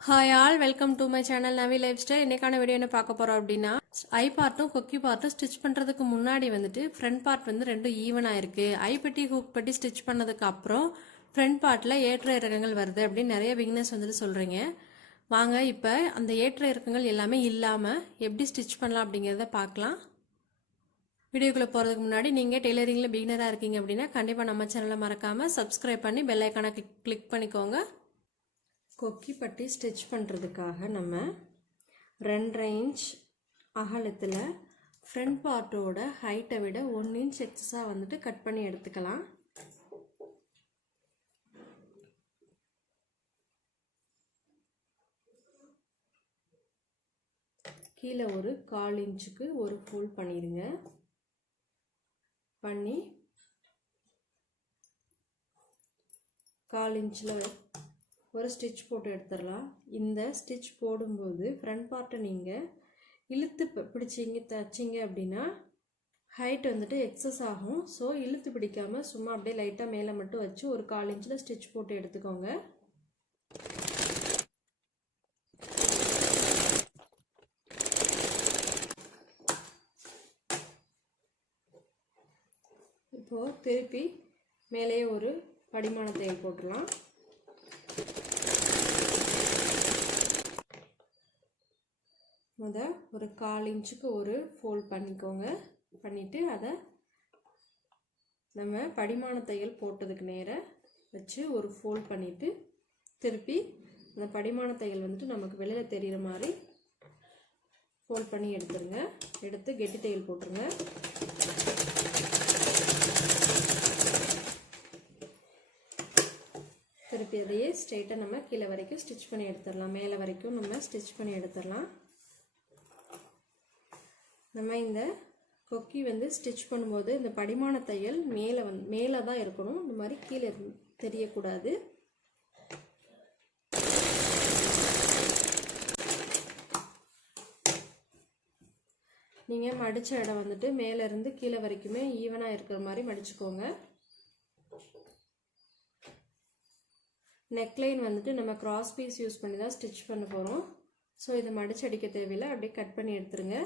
Hi all, welcome to my channel Navi life style. இன்னைக்கான video என்ன பார்க்க போறோம் அப்படின்னா, ஐ பார்ட்டும் கொக்கி பார்ட்டும் ஸ்டிச் பண்றதுக்கு முன்னாடி வந்துட்டு ஃப்ரண்ட் பார்ட் வந்து ரெண்டும் ஈவனாக இருக்கு. ஐ பட்டி ஹூக் பட்டி ஸ்டிச் பண்ணதுக்கு அப்புறம் ஃப்ரண்ட் பார்ட்ல ஏற்ற இறக்கங்கள் வருது அப்படின்னு நிறைய பிகினர்ஸ் வந்துட்டு சொல்றீங்க. வாங்க இப்போ அந்த ஏற்ற இறக்கங்கள் எல்லாமே இல்லாமல் எப்படி ஸ்டிச் பண்ணலாம் அப்படிங்கிறத பார்க்கலாம். வீடியோக்குள்ளே போகிறதுக்கு முன்னாடி நீங்கள் டெய்லரிங்கில் பிகினராக இருக்கீங்க அப்படின்னா கண்டிப்பாக நம்ம சேனலை மறக்காமல் சப்ஸ்கிரைப் பண்ணி பெல் ஐக்கானை கிளிக் பண்ணிக்கோங்க. கொக்கி பட்டி ஸ்டிச் பண்ணுறதுக்காக நம்ம 2.5 இன்ச் அகலத்தில் ஃப்ரண்ட் பார்ட்டோட ஹைட்டை விட 1 இன்ச் எக்ஸஸாக வந்துட்டு கட் பண்ணி எடுத்துக்கலாம். கீழே ஒரு 1/4 இன்ச்சுக்கு ஒரு ஃபோல்ட் பண்ணிடுங்க. பண்ணி 1/4 இன்ச்சில் ஒரு ஸ்டிச் போட்டு எடுத்துடலாம். இந்த ஸ்டிச் போடும்போது ஃப்ரண்ட் பார்ட்டை நீங்கள் இழுத்து பிடிச்சிங்க தச்சிங்க அப்படின்னா ஹைட் வந்துட்டு எக்ஸஸ் ஆகும். ஸோ இழுத்து பிடிக்காமல் சும்மா அப்படியே லைட்டாக மேலே மட்டும் வச்சு ஒரு 1/4 இன்ச்சில் ஸ்டிச் போட்டு எடுத்துக்கோங்க. இப்போது திருப்பி மேலேயே ஒரு படிமான தையல் போட்டுடலாம். ஒரு 1/4 இன்ச்சுக்கு ஒரு ஃபோல்ட் பண்ணிக்கோங்க. பண்ணிவிட்டு அதை நம்ம படிமான தையல் போட்டதுக்கு நேராக வச்சு ஒரு ஃபோல்ட் பண்ணிவிட்டு திருப்பி அந்த படிமான தையல் வந்துட்டு நமக்கு வெளியில் தெரிகிற மாதிரி ஃபோல்ட் பண்ணி எடுத்துருங்க. எடுத்து கெட்டி தையல் போட்டுருங்க. திருப்பி அதையே ஸ்ட்ரெயிட்டாக நம்ம கீழே வரைக்கும் ஸ்டிச் பண்ணி எடுத்துடலாம். மேலே வரைக்கும் நம்ம ஸ்டிச் பண்ணி எடுத்துடலாம். நம்ம இந்த கொக்கி வந்து ஸ்டிச் பண்ணும்போது இந்த படிமான தையல் மேலே தான் இருக்கணும். இந்த மாதிரி கீழே தெரியக்கூடாது. நீங்கள் மடித்த இடம் வந்துட்டு மேலேருந்து கீழே வரைக்குமே ஈவனாக இருக்கிற மாதிரி மடிச்சுக்கோங்க. நெக்லைன் வந்துட்டு நம்ம கிராஸ் பீஸ் யூஸ் பண்ணி தான் ஸ்டிச் பண்ண போகிறோம். ஸோ இதை மடிச்சு அடிக்க தேவையில்லை, அப்படியே கட் பண்ணி எடுத்துருங்க.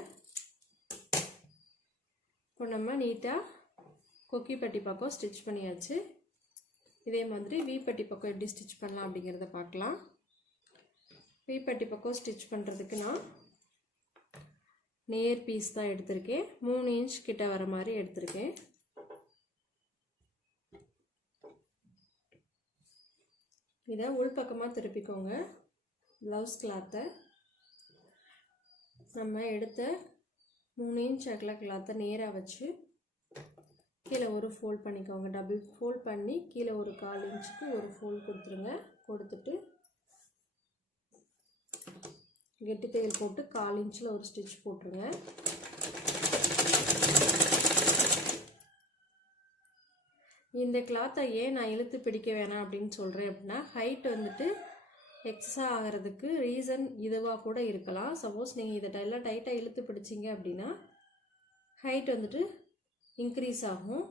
இப்போ நம்ம நீட்டாக கொக்கி பட்டி பக்கம் ஸ்டிச் பண்ணியாச்சு. இதே மாதிரி வி பட்டி பக்கம் எப்படி ஸ்டிச் பண்ணலாம் அப்படிங்கிறத பார்க்கலாம். வி பட்டி பக்கம் ஸ்டிச் பண்ணுறதுக்கு நான் நேர் பீஸ் தான் எடுத்திருக்கேன். 3 இன்ச் கிட்ட வர மாதிரி எடுத்திருக்கேன். இதை உள்பக்கமாக திருப்பிக்கோங்க. ப்ளவுஸ் கிளாத்தை நம்ம எடுத்த 3 இன்ச் அகல கிளாத்தை நேராக வச்சு கீழே ஒரு ஃபோல்ட் பண்ணிக்கோங்க. டபுள் ஃபோல்ட் பண்ணி கீழே ஒரு 1/4 இன்ச்சுக்கு ஒரு ஃபோல்ட் கொடுத்துருங்க. கொடுத்துட்டு கெட்டி தையல் போட்டு 1/4 இன்ச்சில் ஒரு ஸ்டிச் போட்டுருங்க. இந்த கிளாத்தை ஏன் நான் இழுத்து பிடிக்க வேணாம் அப்படின்னு சொல்கிறேன் அப்படின்னா, ஹைட் வந்துட்டு எக்ஸஸா ஆகிறதுக்கு ரீசன் இதுவாக கூட இருக்கலாம். சப்போஸ் நீங்கள் இதை எல்லாம் டைட்டாக இழுத்து பிடிச்சிங்க அப்படின்னா ஹைட் வந்துட்டு இன்க்ரீஸ் ஆகும்.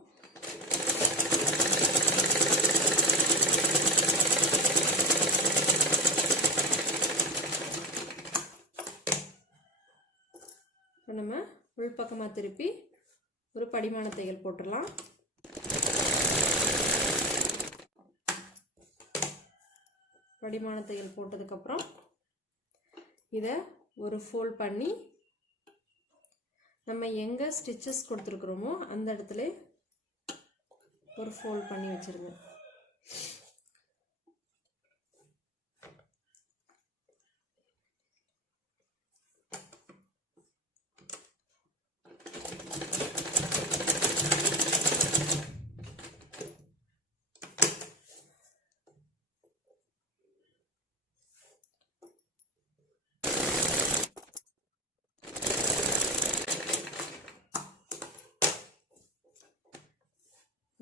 இப்போ நம்ம உள்பக்கமாக திருப்பி ஒரு படிமான தையல் போட்டுடலாம். படிமான தையல் போட்டதுக்கப்புறம் இதை ஒரு ஃபோல்ட் பண்ணி நம்ம எங்கே ஸ்டிச்சஸ் கொடுத்துருக்குறோமோ அந்த இடத்துல ஒரு ஃபோல்ட் பண்ணி வச்சுருங்க.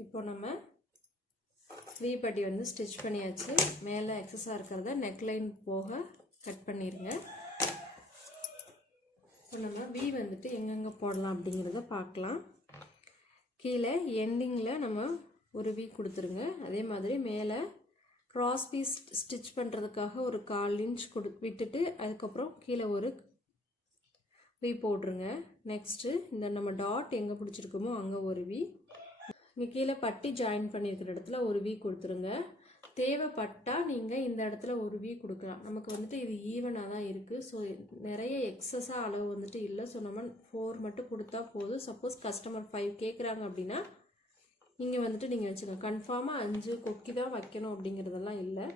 இப்போ நம்ம வி பட்டி வந்து ஸ்டிச் பண்ணியாச்சு. மேலே எக்ஸஸாக இருக்கிறத நெக்லைன் போக கட் பண்ணிடுங்க. இப்போ நம்ம வி வந்துட்டு எங்கெங்கே போடலாம் அப்படிங்கிறத பார்க்கலாம். கீழே எண்டிங்கில் நம்ம ஒரு வி கொடுத்துருங்க. அதே மாதிரி மேலே கிராஸ் பீஸ் ஸ்டிச் பண்ணுறதுக்காக ஒரு 1/4 இன்ச் விட்டுட்டு அதுக்கப்புறம் கீழே ஒரு வி போட்டுருங்க. நெக்ஸ்ட்டு இந்த நம்ம டாட் எங்கே பிடிச்சிருக்கோமோ அங்கே ஒரு வி, இங்கே கீழே பட்டி ஜாயின் பண்ணியிருக்கிற இடத்துல ஒரு வி கொடுத்துருங்க. தேவைப்பட்டால் நீங்கள் இந்த இடத்துல ஒரு வி கொடுக்கலாம். நமக்கு வந்துட்டு இது ஈவனாக தான் இருக்குது. ஸோ நிறைய எக்ஸஸாக அளவு வந்துட்டு இல்லை. ஸோ நம்ம 4 மட்டும் கொடுத்தா போதும். சப்போஸ் கஸ்டமர் 5 கேட்குறாங்க அப்படின்னா இங்கே வந்துட்டு நீங்கள் வச்சுக்கோங்க. கன்ஃபார்மாக 5 கொக்கி தான் வைக்கணும் அப்படிங்கிறதெல்லாம் இல்லை.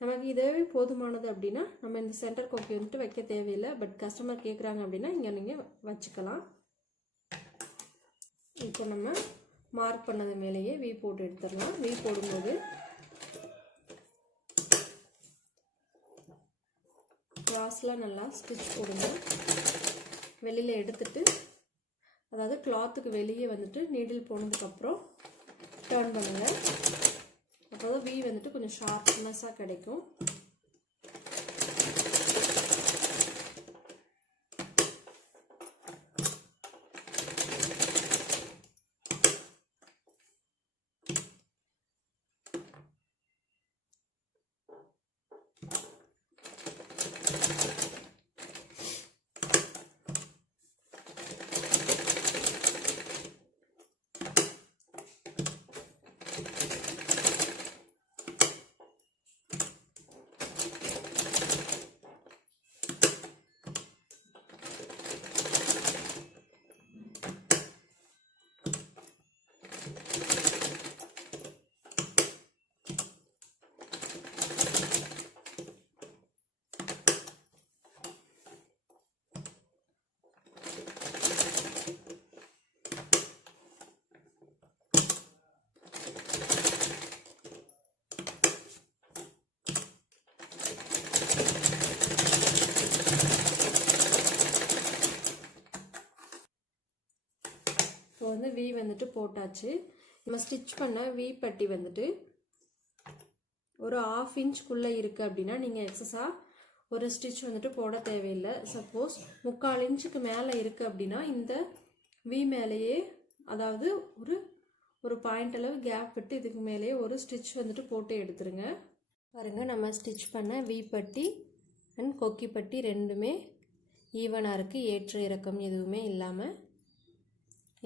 நமக்கு இதே போதுமானது அப்படின்னா நம்ம இந்த சென்டர் கொக்கி வந்துட்டு வைக்க தேவையில்லை. பட் கஸ்டமர் கேட்குறாங்க அப்படின்னா இங்கே நீங்கள் வச்சுக்கலாம். இப்போ நம்ம மார்க் பண்ணது மேலேயே வி போட்டு எடுத்துடலாம். வி போடும்போது கிராஸில் நல்லா ஸ்டிச் போடுங்க. வெளியில் எடுத்துட்டு, அதாவது கிளாத்துக்கு வெளியே வந்துட்டு நீடில் போனதுக்கப்புறம் டர்ன் பண்ணுங்கள். அப்போ தான் வி வந்துட்டு கொஞ்சம் ஷார்ப்னஸாக கிடைக்கும். இப்போ வந்து வி வந்துட்டு போட்டாச்சு. நம்ம ஸ்டிச் பண்ண வி பட்டி வந்துட்டு ஒரு 1/2 இன்ச்சுக்குள்ளே இருக்குது அப்படின்னா நீங்கள் எக்ஸஸாக ஒரு ஸ்டிச் வந்துட்டு போட தேவையில்லை. சப்போஸ் 3/4 இன்ச்சுக்கு மேலே இருக்குது அப்படின்னா இந்த வி மேலேயே, அதாவது ஒரு பாயிண்ட் அளவு கேப் விட்டு இதுக்கு மேலேயே ஒரு ஸ்டிச் வந்துட்டு போட்டு எடுத்துருங்க. பாருங்கள், நம்ம ஸ்டிச் பண்ண வி பட்டி அண்ட் கொக்கி பட்டி ரெண்டுமே ஈவனாக இருக்குது. ஏற்ற இறக்கம் எதுவுமே இல்லாமல்.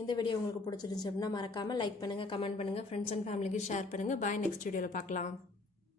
இந்த வீடியோ உங்களுக்கு பிடிச்சிருந்துச்சு அப்படின்னா மறக்காமல் லைக் பண்ணுங்கள், கமெண்ட் பண்ணுங்கள், ஃப்ரெண்ட்ஸ் அண்ட் ஃபேமிலிக்கு ஷேர் பண்ணுங்கள். பாய், நெக்ஸ்ட் வீடியோவில் பார்க்கலாம்.